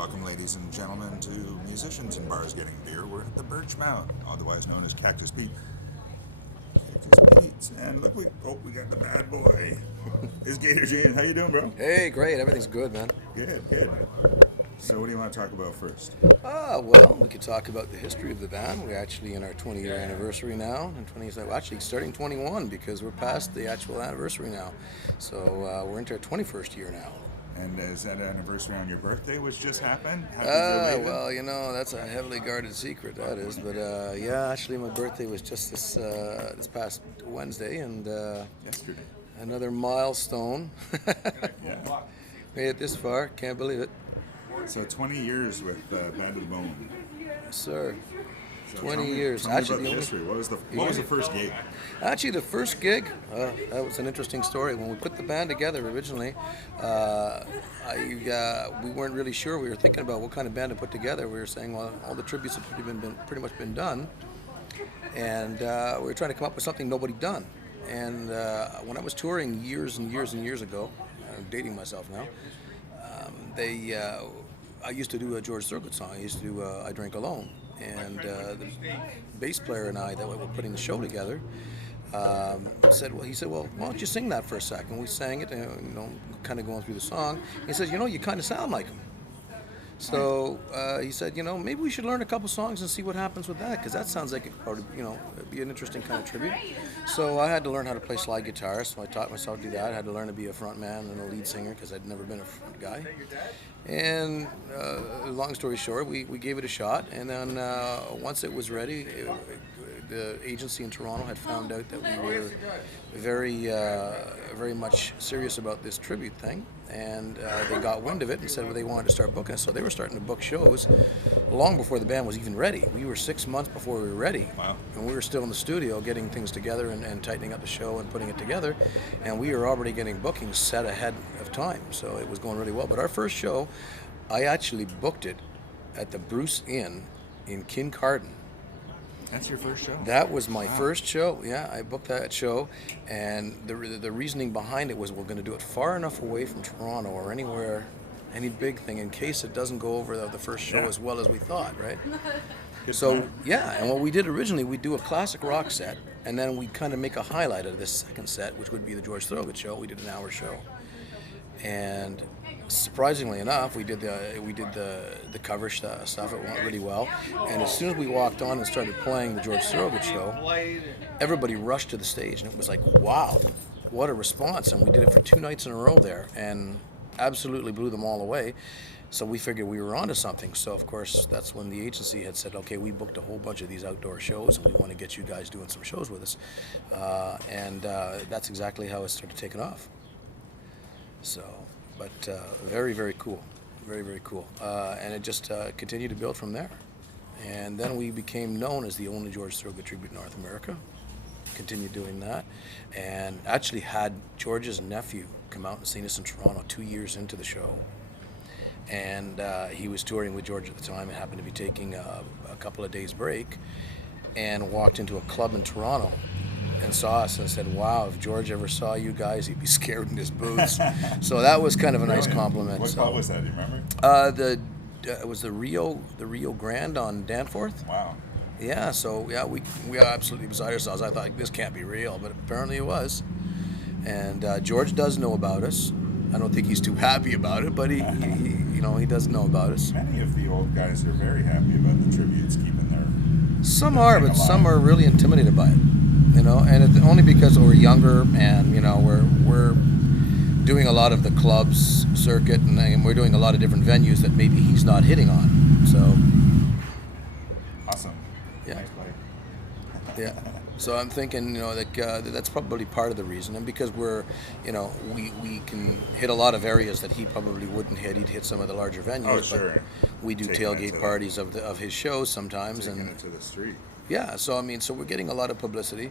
Welcome, ladies and gentlemen, to Musicians in Bars Getting Beer. We're at the Birch Mount, otherwise known as Cactus Pete. Cactus Pete's, and look, we got the bad boy. It's Gator James. How you doing, bro? Hey, great. Everything's good, man. Good. So what do you want to talk about first? Well, we could talk about the history of the band. We're actually in our 20-year anniversary now, and actually starting 21 because we're past the actual anniversary now. So we're into our 21st year now. And is that anniversary on your birthday, which just happened? Happy Well, that's a heavily guarded secret, that is. But yeah, actually, my birthday was just this past Wednesday, and yesterday. Another milestone. Yeah. Made it this far. Can't believe it. So 20 years with Band of the Bone. Yes, sir. So 20 years. Tell me about the history. What was the first gig? Actually, the first gig, that was an interesting story. When we put the band together originally, we weren't really sure. We were thinking about what kind of band to put together. We were saying, well, all the tributes have pretty much been done, and we were trying to come up with something nobody done. And when I was touring years and years and years ago, I'm dating myself now, I used to do a George Thorogood song. I used to do I Drink Alone. And the bass player and I that were putting the show together said, well, why don't you sing that for a second? We sang it, kind of going through the song. He says, you kind of sound like him. So he said, maybe we should learn a couple songs and see what happens with that, because that sounds like it'd be an interesting kind of tribute. So I had to learn how to play slide guitar, so I taught myself to do that. I had to learn to be a front man and a lead singer, because I'd never been a front guy. And long story short, we gave it a shot, and then once it was ready, the agency in Toronto had found out that we were very much serious about this tribute thing, and they got wind of it and said, well, they wanted to start booking us. So they were starting to book shows long before the band was even ready. We were 6 months before we were ready. Wow. And we were still in the studio getting things together and tightening up the show and putting it together, and we were already getting bookings set ahead of time, so it was going really well. But our first show, I actually booked it at the Bruce Inn in Kincardine. That's your first show? That was my first show. Yeah, I booked that show, and the reasoning behind it was we're going to do it far enough away from Toronto or anywhere, any big thing, in case it doesn't go over the first show as well as we thought, right? So, yeah, and what we did originally, we'd do a classic rock set, and then we'd kind of make a highlight of this second set, which would be the George Thorogood show. We did an hour show. And surprisingly enough, we did the cover stuff. It went really well. And as soon as we walked on and started playing the George Thorogood show, everybody rushed to the stage, and it was like, wow, what a response. And we did it for 2 nights in a row there, and absolutely blew them all away. So we figured we were onto something. So of course, that's when the agency had said, okay, we booked a whole bunch of these outdoor shows, and we want to get you guys doing some shows with us. And that's exactly how it started taking off. So, but very, very cool. Very, very cool. And it just continued to build from there. And then we became known as the only George Thorogood tribute in North America. Continued doing that. And actually had George's nephew come out and seen us in Toronto 2 years into the show. And he was touring with George at the time and happened to be taking a couple of days break, and walked into a club in Toronto and saw us and said, wow, if George ever saw you guys, he'd be scared in his boots. So that was kind of a nice compliment. What club was that, do you remember? It was the Rio Grande on Danforth. Wow. Yeah, so yeah, we are absolutely beside ourselves. I thought, this can't be real, but apparently it was. And George does know about us. I don't think he's too happy about it, but he does know about us. Many of the old guys are very happy about the tributes keeping their... Some are, but some are really intimidated by it. And it's only because we're younger, and we're doing a lot of the clubs circuit, and we're doing a lot of different venues that maybe he's not hitting on. So awesome. Yeah. Nice play. Yeah. So I'm thinking, that's probably part of the reason, and because we're, we can hit a lot of areas that he probably wouldn't hit. He'd hit some of the larger venues. Oh, sure. But we do tailgate parties of his shows sometimes, Taking and it to the street. yeah. So so we're getting a lot of publicity,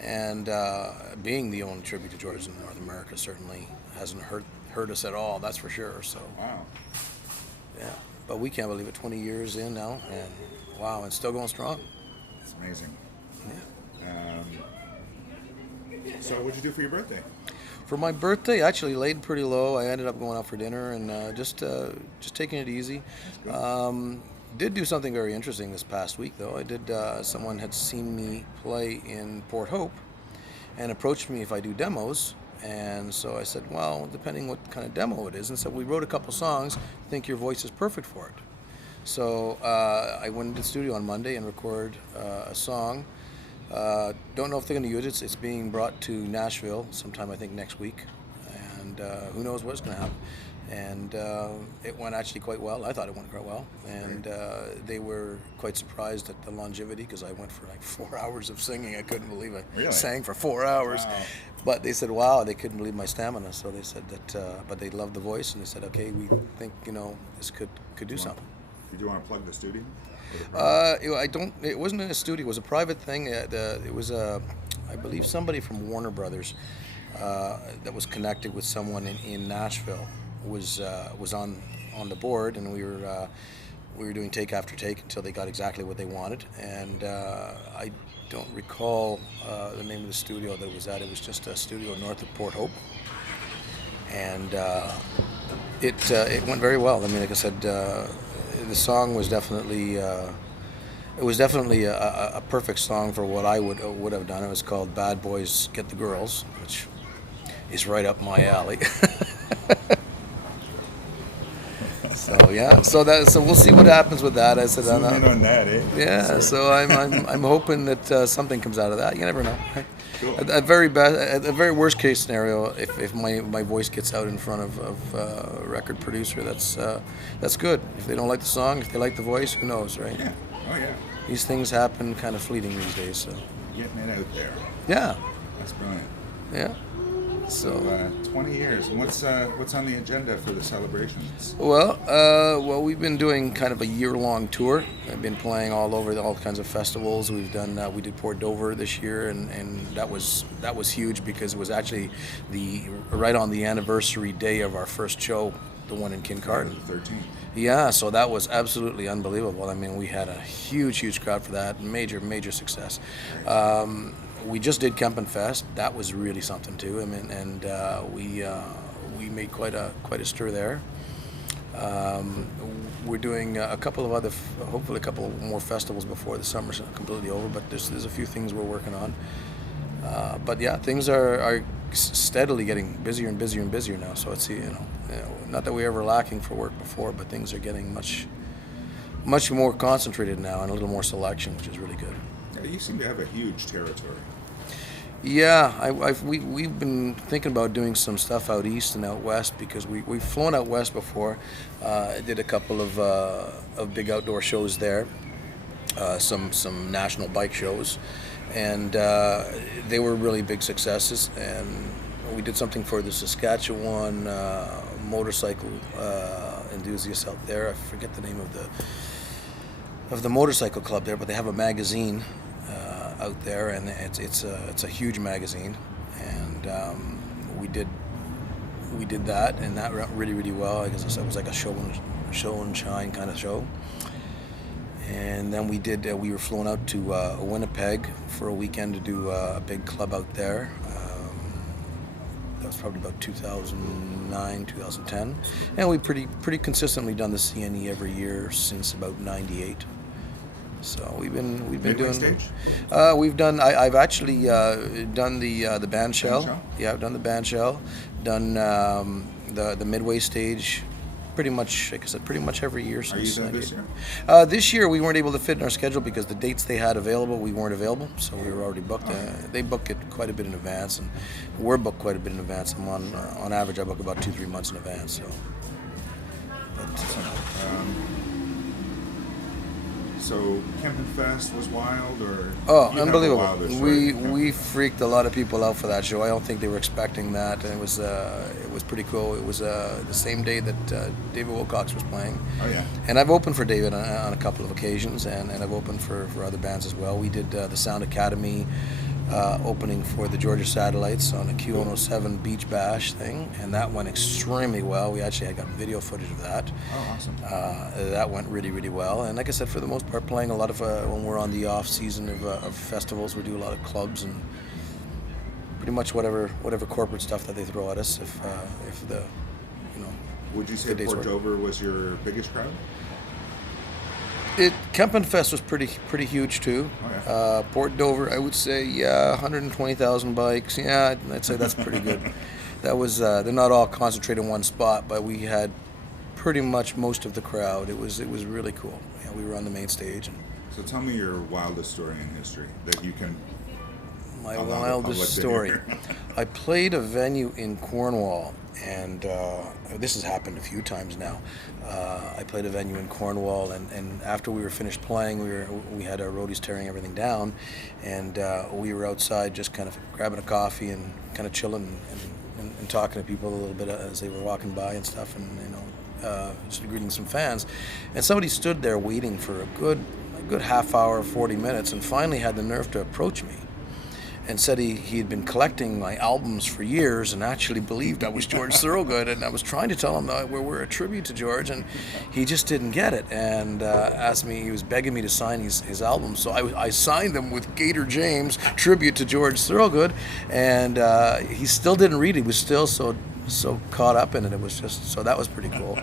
and being the only tribute to George in North America certainly hasn't hurt us at all. That's for sure. So Wow. yeah, but we can't believe it. 20 years in now, and wow, and still going strong. It's amazing. Yeah. So what'd you do for your birthday? For my birthday, actually laid pretty low. I ended up going out for dinner and just taking it easy. Did do something very interesting this past week, though. I did. Someone had seen me play in Port Hope and approached me if I do demos. And so I said, well, depending what kind of demo it is. And so we wrote a couple songs. I think your voice is perfect for it. So I went into the studio on Monday and recorded a song. Don't know if they're going to use it. It's being brought to Nashville sometime, I think, next week. And who knows what's going to happen. And it went actually quite well. I thought it went quite well. And they were quite surprised at the longevity because I went for like 4 hours of singing. I couldn't believe I Really? sang for 4 hours. Wow. But they said, wow, they couldn't believe my stamina. So they said that, but they loved the voice. And they said, okay, we think, this could do something. Did you want to plug the studio? I don't. It wasn't in a studio. It was a private thing. It was I believe somebody from Warner Brothers that was connected with someone in Nashville was on the board, and we were doing take after take until they got exactly what they wanted. And I don't recall the name of the studio that it was at. It was just a studio north of Port Hope, and it went very well. I mean, like I said. The song was definitely a perfect song for what I would have done. It was called "Bad Boys Get the Girls," which is right up my alley. So yeah, so we'll see what happens with that. I said, Zoom in on that, eh? yeah. So I'm hoping that something comes out of that. You never know. Cool. At the very worst case scenario, if my voice gets out in front of a record producer, that's good. If they don't like the song, if they like the voice, who knows, right? Yeah. Oh yeah. These things happen kind of fleeting these days. So Getting it out there. yeah, That's brilliant. yeah. So 20 years. And what's on the agenda for the celebrations? Well, we've been doing kind of a year-long tour. I've been playing all over all kinds of festivals. We did Port Dover this year, and that was huge because it was actually right on the anniversary day of our first show, the one in Kincardine. 13. Yeah, so that was absolutely unbelievable. I mean, we had a huge crowd for that. Major success. We just did Kempen Fest. That was really something too. I mean, and we made quite a stir there. We're doing a couple of other, hopefully a couple more festivals before the summer's completely over. But there's a few things we're working on. But yeah, things are steadily getting busier and busier now. So it's not that we were ever lacking for work before, but things are getting much more concentrated now and a little more selection, which is really good. Yeah, you seem to have a huge territory. Yeah, we've been thinking about doing some stuff out east and out west because we've flown out west before. I did a couple of big outdoor shows there, some national bike shows, and they were really big successes. And we did something for the Saskatchewan motorcycle enthusiasts out there. I forget the name of the motorcycle club there, but they have a magazine out there, and it's a huge magazine, and we did that, and that went really well. I guess it was like a show and shine kind of show. And then we were flown out to Winnipeg for a weekend to do a big club out there. That was probably about 2009, 2010, and we pretty consistently done the CNE every year since about '98. So we've been doing. Stage? We've done. I've actually done the band shell. shell? Yeah, I've done the band shell. Done the midway stage. Pretty much, like I said, pretty much every year since. Are you there this year? This year we weren't able to fit in our schedule because the dates they had available we weren't available, so we were already booked. They book it quite a bit in advance, and we're booked quite a bit in advance. I'm on average I book about 2-3 months in advance. So. So Kempen Fest was wild, or oh, unbelievable! We freaked a lot of people out for that show. I don't think they were expecting that, and it was pretty cool. It was the same day that David Wilcox was playing. Oh yeah. And I've opened for David on a couple of occasions, and I've opened for other bands as well. We did the Sound Academy opening for the Georgia Satellites on a Q107 Beach Bash thing, and that went extremely well. We actually got video footage of that. Oh, awesome. That went really well. And like I said, for the most part, playing a lot of when we're on the off season of festivals, we do a lot of clubs and pretty much whatever corporate stuff that they throw at us if the you know. Would you say Good days Port work. Dover was your biggest crowd? Kempenfest was pretty huge too. Oh, yeah. Port Dover, I would say, yeah, 120,000 bikes. Yeah, I'd say that's pretty good. That was they're not all concentrated in one spot, but we had pretty much most of the crowd. It was really cool. Yeah, we were on the main stage. And So tell me your wildest story in history that you can. my allow the wildest public to story. hear. I played a venue in Cornwall, and this has happened a few times now. I played a venue in Cornwall, and after we were finished playing, we had our roadies tearing everything down, and we were outside just kind of grabbing a coffee and kind of chilling and talking to people a little bit as they were walking by and stuff, and just greeting some fans. And somebody stood there waiting for a good half hour, 40 minutes, and finally had the nerve to approach me and said he had been collecting my albums for years and actually believed I was George Thorogood. And I was trying to tell him that we're a tribute to George, and he just didn't get it, and asked me, he was begging me to sign his albums. So I signed them with Gator James, tribute to George Thorogood, and he still didn't read it. He was still so caught up in it. It was just, so that was pretty cool.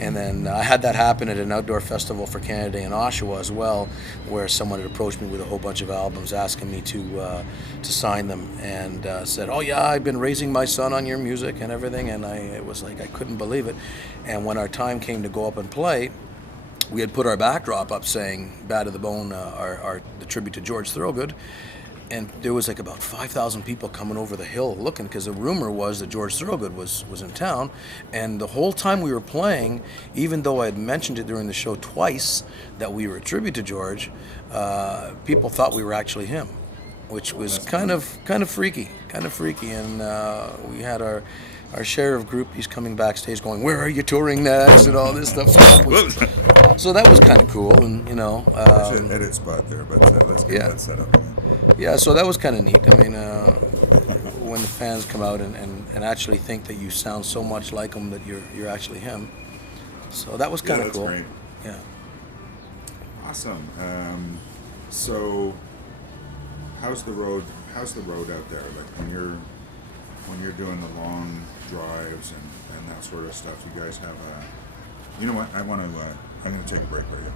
And then I had that happen at an outdoor festival for Canada Day in Oshawa as well, where someone had approached me with a whole bunch of albums asking me to sign them, and said, "Oh yeah, I've been raising my son on your music and everything," and it was like I couldn't believe it. And when our time came to go up and play, we had put our backdrop up saying "Bad to the Bone," the tribute to George Thorogood. And there was like about 5,000 people coming over the hill looking, because the rumor was that George Thorogood was in town. And the whole time we were playing, even though I had mentioned it during the show twice that we were a tribute to George, people thought we were actually him, which was kind of freaky. And we had our share of groupies coming backstage going, "Where are you touring next?" and all this stuff. So that was kind of cool, and I should edit spot there, but let's get that set up. Yeah, so that was kind of neat. I mean, when the fans come out and actually think that you sound so much like them that you're actually him. So that was kind of cool. Great. Yeah. Awesome. So, how's the road out there? Like when you're doing the long drives and that sort of stuff, you guys have a. You know what? I'm going to take a break with you.